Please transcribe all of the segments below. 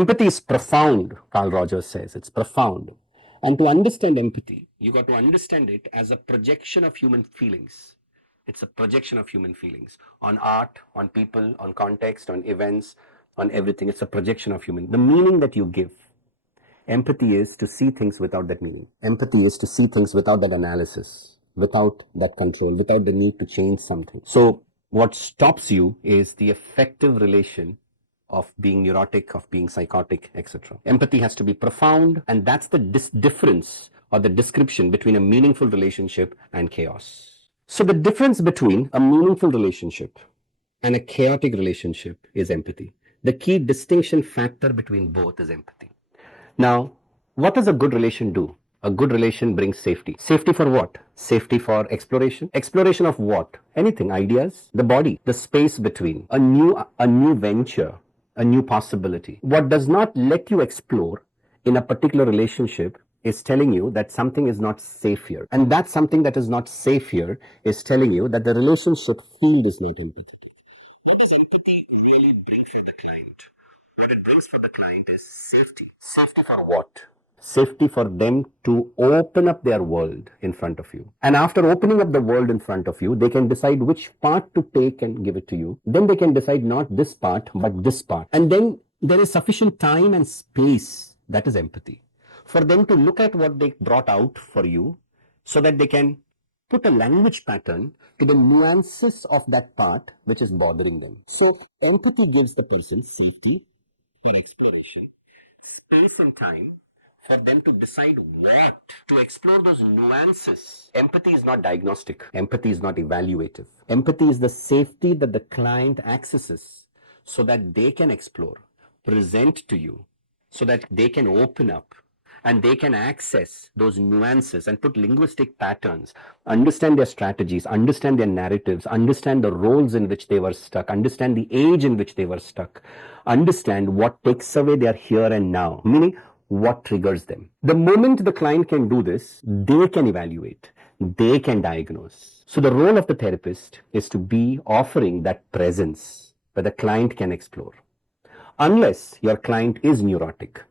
Empathy is profound, Carl Rogers says. It's profound. And to understand empathy, you got to understand it as a projection of human feelings. It's a projection of human feelings on art, on people, on context, on events, on everything. It's a projection of human. The meaning that you give. Empathy is to see things without that meaning. Empathy is to see things without that analysis, without that control, without the need to change something. So what stops you is the effective relation of being neurotic, of being psychotic, etc. Empathy has to be profound, and that's the difference or the description between a meaningful relationship and chaos. So the difference between a meaningful relationship and a chaotic relationship is empathy. The key distinction factor between both is empathy. Now, what does a good relation do? A good relation brings safety. Safety for what? Safety for exploration. Exploration of what? Anything, ideas, the body, the space between, a new venture, a new possibility. What does not let you explore in a particular relationship is telling you that something is not safe here. And that something that is not safe here is telling you that the relationship field is not empathy. What does empathy really bring for the client? What it brings for the client is safety. Safety for what? Safety for them to open up their world in front of you. And after opening up the world in front of you, they can decide which part to take and give it to you. Then they can decide not this part, but this part. And then there is sufficient time and space, that is empathy, for them to look at what they brought out for you so that they can put a language pattern to the nuances of that part which is bothering them. So empathy gives the person safety for exploration, space and time for them to decide what to explore those nuances. Empathy is not diagnostic. Empathy is not evaluative. Empathy is the safety that the client accesses so that they can explore, present to you, so that they can open up and they can access those nuances and put linguistic patterns, understand their strategies, understand their narratives, understand the roles in which they were stuck, understand the age in which they were stuck, understand what takes away their here and now, meaning what triggers them. The moment the client can do this, they can evaluate, they can diagnose. So the role of the therapist is to be offering that presence where the client can explore. Unless your client is neurotic,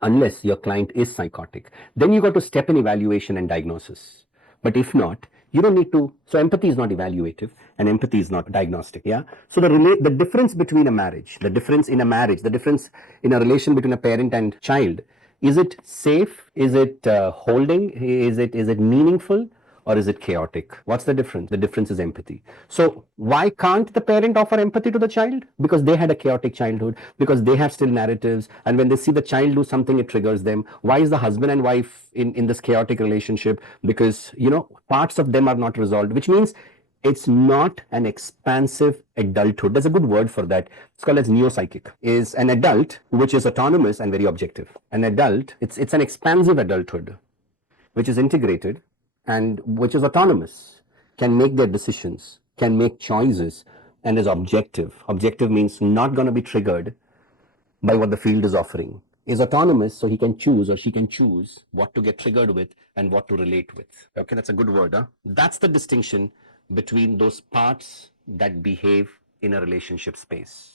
unless your client is psychotic, then you got to step in evaluation and diagnosis. But if not, you don't need to. So empathy is not evaluative and empathy is not diagnostic. Yeah. So the difference between a marriage, the difference in a relation between a parent and child, is it safe? Is it holding? Is it meaningful? Or is it chaotic? What's the difference? The difference is empathy. So why can't the parent offer empathy to the child? Because they had a chaotic childhood, because they have still narratives, and when they see the child do something, it triggers them. Why is the husband and wife in this chaotic relationship? Because, parts of them are not resolved, which means it's not an expansive adulthood. There's a good word for that. It's called as neo-psychic. Is an adult which is autonomous and very objective. An adult, it's an expansive adulthood, which is integrated and which is autonomous, can make their decisions, can make choices, and is objective. Objective means not going to be triggered by what the field is offering. Is autonomous, so he can choose or she can choose what to get triggered with and what to relate with. Okay, that's a good word, huh? That's the distinction between those parts that behave in a relationship space.